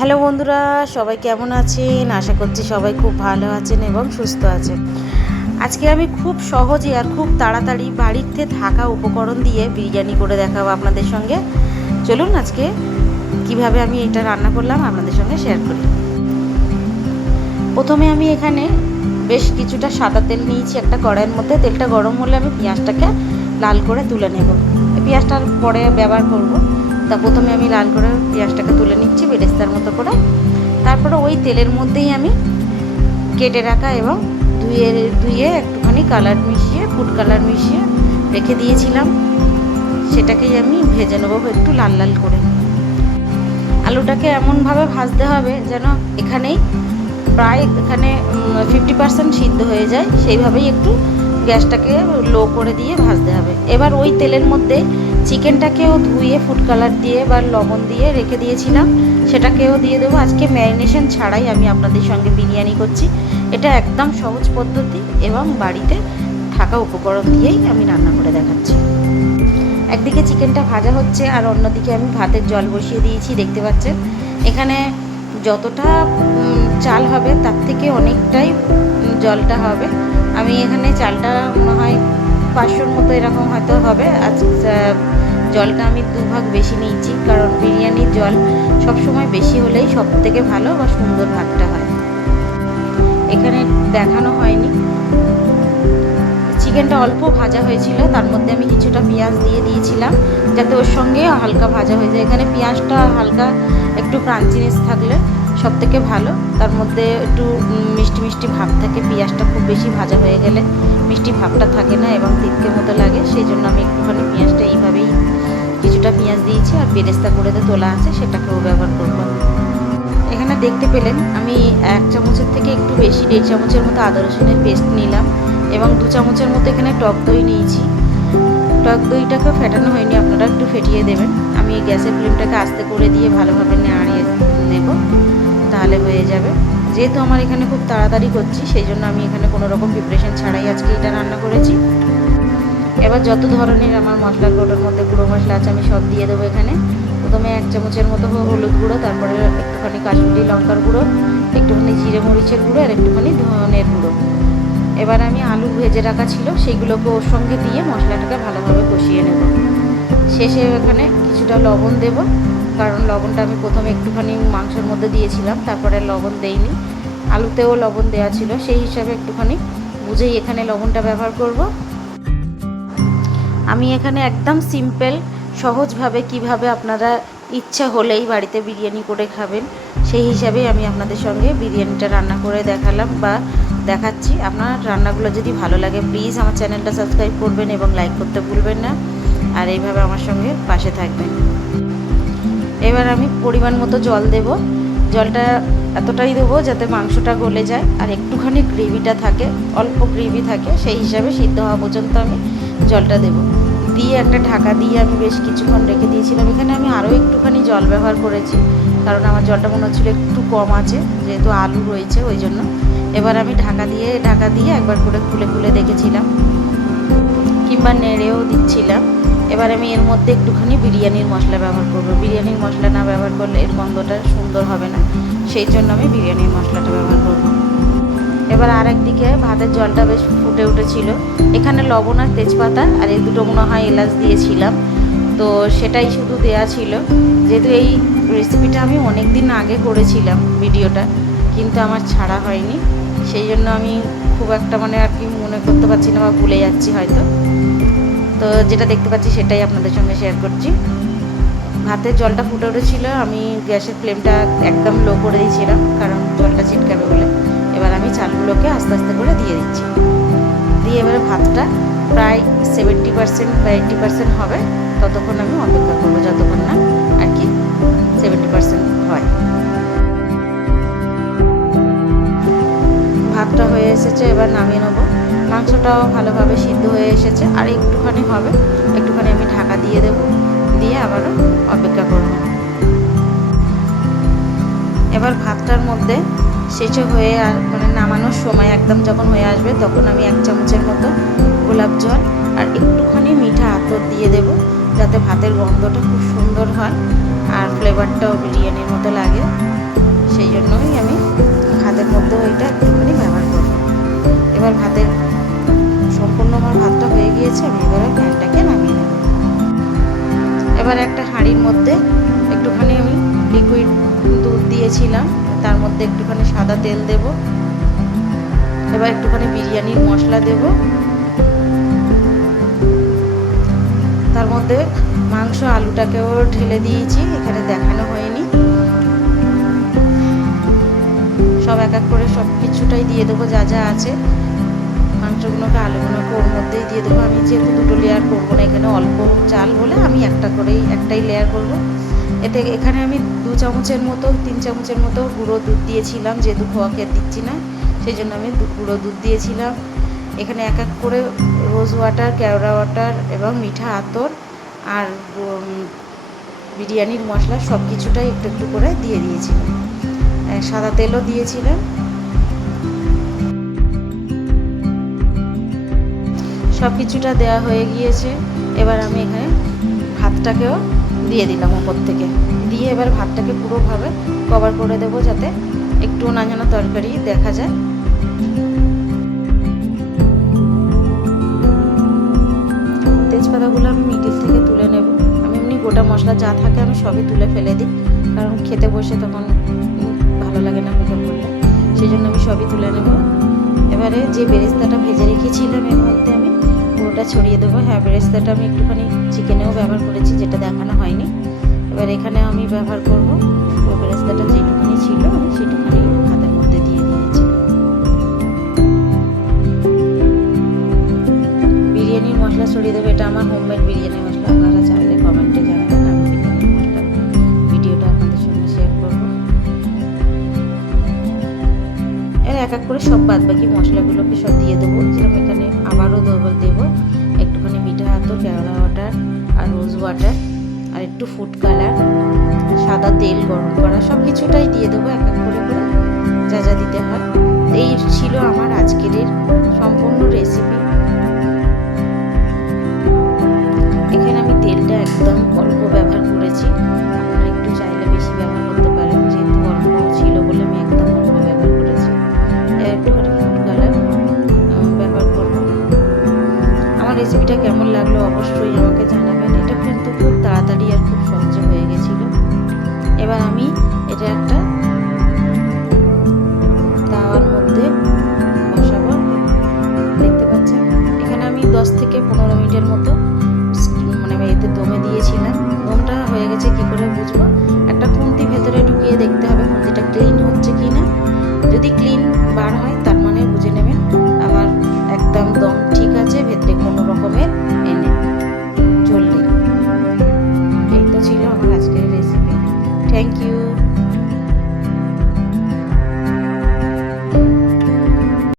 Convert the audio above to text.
Hello বন্ধুরা, সবাই কেমন আছেন? আশা করছি সবাই খুব ভালো আছেন এবং সুস্থ আছেন। আজকে আমি খুব সহজে আর খুব তাড়াতাড়ি বাড়িতে থাকা উপকরণ দিয়ে বিরিয়ানি করে দেখাবো আপনাদের সঙ্গে। চলুন আজকে কিভাবে আমি এটা রান্না করলাম আপনাদের সঙ্গে শেয়ার করি। প্রথমে আমি এখানে বেশ কিছুটা সাদা তেল নিয়েছি একটা কড়াইয়ের মধ্যে। তেলটা গরম হলে আমি পেঁয়াজটাকে লাল করে তুলে নেব। পেঁয়াজটার পরে ব্যবহার করব। তা প্রথমে আমি লাল করে পেঁয়াজটাকে তুলে নিচ্ছি বেরেস্তার মতো করে। তারপরে ওই তেলের মধ্যেই আমি কেটে রাখা এবং ধুয়ে একটুখানি কালার মিশিয়ে ফুড কালার মিশিয়ে রেখে দিয়েছিলাম, সেটাকেই আমি ভেজে নেবো একটু লাল লাল করে। আলুটাকে এমনভাবে ভাজতে হবে যেন প্রায় 50% সিদ্ধ হয়ে যায়, সেইভাবেই একটু গ্যাসটাকে লো করে দিয়ে ভাজতে হবে। এবার ওই তেলের মধ্যে চিকেনটাকেও ধুয়ে ফুড কালার দিয়ে বা লবণ দিয়ে রেখে দিয়েছিলাম, সেটাকেও দিয়ে দেবো। আজকে ম্যারিনেশন ছাড়াই আমি আপনাদের সঙ্গে বিরিয়ানি করছি। এটা একদম সহজ পদ্ধতি এবং বাড়িতে থাকা উপকরণ দিয়েই আমি রান্না করে দেখাচ্ছি। একদিকে চিকেনটা ভাজা হচ্ছে আর অন্যদিকে আমি ভাতের জল বসিয়ে দিয়েছি। দেখতে পাচ্ছেন এখানে যতটা চাল হবে তার থেকে অনেকটাই জলটা হবে। আমি এখানে চালটা মনে হয় 500-র মতো এরকম হয়তো হবে। আজ জলটা আমি 2 ভাগ বেশি নিয়েছি, কারণ বিরিয়ানির জল সবসময় বেশি হলেই সব থেকে ভালো বা সুন্দর ভাতটা হয়। এখানে দেখানো হয়নি, চিকেনটা অল্প ভাজা হয়েছিল, তার মধ্যে আমি কিছুটা পেঁয়াজ দিয়ে দিয়েছিলাম যাতে ওর সঙ্গে হালকা ভাজা হয়ে যায়। এখানে পেঁয়াজটা হালকা একটু ক্রাঞ্চিনেস থাকলে সব থেকে ভালো। তার মধ্যে একটু মিষ্টি মিষ্টি ভাব থাকে, পেঁয়াজটা খুব বেশি ভাজা হয়ে গেলে মিষ্টি ভাবটা থাকে না এবং তিতকে মতো লাগে। সেই জন্য আমি একটুখানি পেঁয়াজটা এইভাবেই কিছুটা পেঁয়াজ দিয়েছি, আর বেরেস্তা করে তোলা আছে সেটাকেও ব্যবহার করব। এখানে দেখতে পেলেন আমি 1 চামচের থেকে একটু বেশি 1.5 চামচের মতো আদা রসুনের পেস্ট নিলাম এবং 2 চামচের মতো এখানে টক দই নিয়েছি। টক দইটাকে ফেটানো হয়নি, আপনারা একটু ফেটিয়ে দেবেন। আমি গ্যাসের ফ্লেমটাকে আস্তে করে দিয়ে ভালোভাবে নাড়িয়ে নেব, তাহলে হয়ে যাবে। যেহেতু আমার এখানে খুব তাড়াতাড়ি করছি, সেই জন্য আমি এখানে কোনো রকম প্রিপারেশন ছাড়াই আজকে এটা রান্না করেছি। এবার যত ধরনের আমার মশলা ওটার মধ্যে গুঁড়ো মশলা আছে আমি সব দিয়ে দেবো। এখানে প্রথমে 1 চামচের মতো হলুদ গুঁড়ো, তারপরে একটুখানি কাশ্মীরি লঙ্কার গুঁড়ো, একটুখানি জিরে মরিচের গুঁড়ো আর একটুখানি ধনের গুঁড়ো। এবার আমি আলু ভেজে রাখা ছিল সেইগুলোকে ওর সঙ্গে দিয়ে মশলাটাকে ভালোভাবে কষিয়ে নেব। শেষে এখানে কিছুটা লবণ দেব, কারণ লবণটা আমি প্রথমে একটুখানি মাংসের মধ্যে দিয়েছিলাম, তারপরে লবণ দেইনি। আলুতেও লবণ দেওয়া ছিল, সেই হিসাবে একটুখানি বুঝেই এখানে লবণটা ব্যবহার করব। আমি এখানে একদম সিম্পল সহজভাবে কিভাবে আপনারা ইচ্ছা হলেই বাড়িতে বিরিয়ানি করে খাবেন সেই হিসাবেই আমি আপনাদের সঙ্গে বিরিয়ানিটা রান্না করে দেখালাম বা দেখাচ্ছি। আপনার রান্নাগুলো যদি ভালো লাগে প্লিজ আমার চ্যানেলটা সাবস্ক্রাইব করবেন এবং লাইক করতে ভুলবেন না, আর এইভাবে আমার সঙ্গে পাশে থাকবেন। এবার আমি পরিমাণ মতো জল দেব। জলটা এতটাই দেবো যাতে মাংসটা গলে যায় আর একটুখানি গ্রেভিটা থাকে, অল্প গ্রেভি থাকে, সেই হিসাবে সিদ্ধ হওয়া পর্যন্ত আমি জলটা দেবো। দিয়ে একটা ঢাকা দিয়ে আমি বেশ কিছুক্ষণ রেখে দিয়েছিলাম। এখানে আমি আরও একটুখানি জল ব্যবহার করেছি, কারণ আমার জলটা মনে হচ্ছিলো একটু কম আছে, যেহেতু আলু রয়েছে ওই জন্য। এবার আমি ঢাকা দিয়ে একবার করে খুলে দেখেছিলাম, কিংবা নেড়েও দিচ্ছিলাম। এবার আমি এর মধ্যে একটুখানি বিরিয়ানির মশলা ব্যবহার করব। বিরিয়ানির মশলা না ব্যবহার করলে এর গন্ধটা সুন্দর হবে না, সেই জন্য আমি বিরিয়ানির মশলাটা ব্যবহার করব। এবার আর একদিকে ভাতের জলটা বেশ ফুটে উঠেছিল। এখানে লবণ আর তেজপাতা আর এই দুটো মনে হয় এলাচ দিয়েছিলাম, তো সেটাই শুধু দেয়া ছিল। যেহেতু এই রেসিপিটা আমি অনেক দিন আগে করেছিলাম ভিডিওটা, কিন্তু আমার ছাড়া হয়নি, সেই জন্য আমি খুব একটা আর কি মনে করতে পারছি না বা ভুলে যাচ্ছি হয়তো। তো যেটা দেখতে পাচ্ছি সেটাই আপনাদের সঙ্গে শেয়ার করছি। ভাতের জলটা ফুটে উঠেছিল, আমি গ্যাসের ফ্লেমটা একদম লো করে দিয়েছিলাম কারণ জলটা ছিটকাবে বলে। এবার আমি চালগুলোকে আস্তে আস্তে করে দিয়ে দিচ্ছি। দিয়ে এবারে ভাতটা প্রায় 70% বা 80% হবে, ততক্ষণ আমি অপেক্ষা করবো, যতক্ষণ না আর কি 70% হয়। ভাতটা হয়ে এসেছে, এবার নামিয়ে নেবো। মাংসটাও ভালোভাবে সিদ্ধ হয়ে এসেছে, আর একটুখানি হবে, একটুখানি আমি ঢাকা দিয়ে দেবো, দিয়ে আবারও অপেক্ষা করব। এবার ভাতটার মধ্যে শেষে হয়ে নামানোর সময় একদম যখন হয়ে আসবে তখন আমি 1 চামচের মতো গোলাপ জল আর একটুখানি মিঠা আতর দিয়ে দেব, যাতে ভাতের গন্ধটা খুব সুন্দর হয় আর ফ্লেভারটাও বিরিয়ানির মতো লাগে। সেই জন্যই আমি ভাতের মধ্যেও এটা একটুখানি ব্যবহার করব। এবার ভাতের সম্পূর্ণ আমার ভাতটা হয়ে গিয়েছে, আমি এবারে ফ্যানটাকে নামিয়ে নেব। এবার একটা হাঁড়ির মধ্যে একটুখানি আমি লিকুইড দুধ দিয়েছিলাম, তার মধ্যে একটুখানি সাদা তেল দেব। এবার একটুখানি বিরিয়ানির মশলা দেব, তার মধ্যে মাংস আলুটাকেও ঢেলে দিয়েছি, এখানে দেখানো হয়নি। সব এক এক করে সব কিছুটাই দিয়ে দেবো, যা যা আছে। মাংসগুলোকে আলুগুলোকে ওর মধ্যেই দিয়ে দেবো। আমি যেহেতু দুটো লেয়ার করবো না, এখানে অল্প চাল বলে আমি একটাই লেয়ার করব। এখানে আমি 2 চামচের মতো 3 চামচের মতো গুঁড়ো দুধ দিয়েছিলাম, যেহেতু খোয়াকে দিচ্ছি না সেই জন্য আমি গুঁড়ো দুধ দিয়েছিলাম। এখানে এক এক করে রোজ ওয়াটার, কেওড়া ওয়াটার এবং মিঠা আতর আর বিরিয়ানির মশলা সব কিছুটাই একটু একটু করে দিয়ে দিয়েছিলাম। সাদা তেলও দিয়েছিলাম। সব কিছুটা দেওয়া হয়ে গিয়েছে। এবার আমি এখানে ভাতটাকেও দিয়ে দিলাম ওপর থেকে, দিয়ে এবার ভাতটাকে পুরোভাবে কভার করে দেবো, যাতে একটু না যেন তরকারি দেখা যায়। তেজপাতাগুলো আমি মিডিল থেকে তুলে নেব। আমি এমনি গোটা মশলা যা থাকে আমি সবই তুলে ফেলে দিই, কারণ খেতে বসে তখন ভালো লাগে না মুখে পড়লে, সেই জন্য আমি সবই তুলে নেব। এবারে যে বেরেস্তাটা ভেজে রেখেছিলাম এর মধ্যে আমি পুরোটা ছড়িয়ে দেবো। হ্যাঁ, বেরেস্তাটা আমি একটুখানি চিকেনেও ব্যবহার করেছি, যেটা দেখানো হয়নি। এবার এখানে আমি ব্যবহার করব ওই বেরেস্তাটা, যেটুখানি ছিল আমি সেটুখানি ভাতের মধ্যে দিয়ে দিয়েছি। বিরিয়ানির মশলা ছড়িয়ে দেবো, এটা আমার হোমমেড বিরিয়ানি মশলা। আপনারা চাইলে কমেন্টে জানাবেন, আমি বিরিয়ানির মশলা ভিডিওটা আপনাদের সঙ্গে শেয়ার করব। এর এক এক করে সব বাদ বাকি মশলাগুলোকে সব দিয়ে দেবো। যেরকম এখানে আবারও দেবো একটুখানি মিঠা আতর, কেওড়া ওয়াটার আর রোজ ওয়াটার আর একটু ফুড কালার, সাদা তেল গরম করা, সব কিছুটাই দিয়ে দেবো এক এক করে করে যা যা দিতে হয়। এই ছিল আমার আজকের সম্পূর্ণ রেসিপি। এখানে আমি তেলটা একদম অল্প ব্যবহার করেছি, আপনারা একটু চাইলে বেশি ব্যবহার করতে পারেন, যেহেতু অল্প ছিল বলে আমি একদম অল্প ব্যবহার করেছি। একটুখানি ফুড কালার ব্যবহার করব। আমার রেসিপিটা কেমন লাগলো অবশ্যই আমাকে জানাবেন। এটা কিন্তু খুব তাড়াতাড়ি আর খুব সহজে হয়ে গেছিলো। এবার আমি এটা একটা তাওয়ার মধ্যে বসাবো। দেখতে পাচ্ছেন এখানে আমি 10 থেকে 15 মিনিটের মতো এতে দমে দিয়েছিলাম। দমটা হয়ে গেছে কি করে বুঝবো? একটা খুন্তি ভেতরে ঢুকিয়ে দেখতে হবে খুন্তিটা ক্লিন হচ্ছে কি না। যদি ক্লিন বার হয় তার মানে বুঝে নেবেন আমার একদম দম ঠিক আছে, ভেতরে কোনো রকমের ঝোল নেই। এই তো ছিল আমার আজকের রেসিপি। Thank you.